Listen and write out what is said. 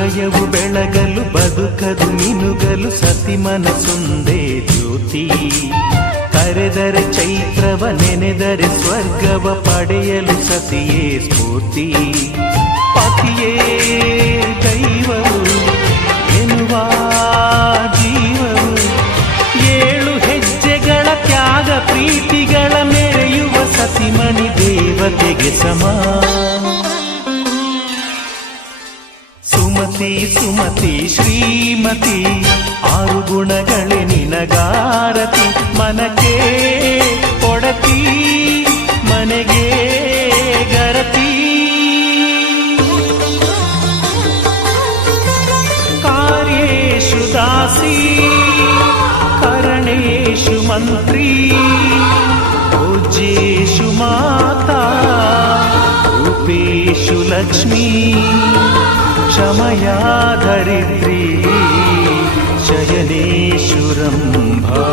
ಹೃದಯವು ಬೆಳಗಲು ಬದುಕದು ಮಿನುಗಲು ಸತಿ ಮನಸೊಂದೇ ಜ್ಯೋತಿ. ಕರೆದರೆ ಚೈತ್ರವ ನೆನೆದರೆ ಸ್ವರ್ಗವ ಪಡೆಯಲು ಸತಿಯೇ ಸ್ಫೂರ್ತಿ. ಪತಿಯೇ ದೈವವು ಎನ್ನುವ ಜೀವವು, 7 ಹೆಜ್ಜೆಗಳ ತ್ಯಾಗ ಪ್ರೀತಿಗಳ ಮೆರೆಯುವ ಸತಿಮಣಿ ದೇವತೆಗೆ ಸಮ. ಸುಮತಿ ಸುಮತಿ ಶ್ರೀಮತಿ 6 ಗುಣಗಳೇ ನಿನಗಾರತಿ. ಮನಕ್ಕೆ ಕೊಡತಿ ಮನೆಗೆ ಗರತಿ. ಕಾರ್ಯೇಷು ದಾಸಿ ಕರಣೇಷು ಮಂತ್ರಿ. ಪೂಜ್ಯೇಷು ಮಾತಾ ರೂಪೇಷು ಲಕ್ಷ್ಮೀ. ಕ್ಷಮಯಾ ಧರಿತ್ರಿ ಶಯನೇಷು ರಂಭಾ.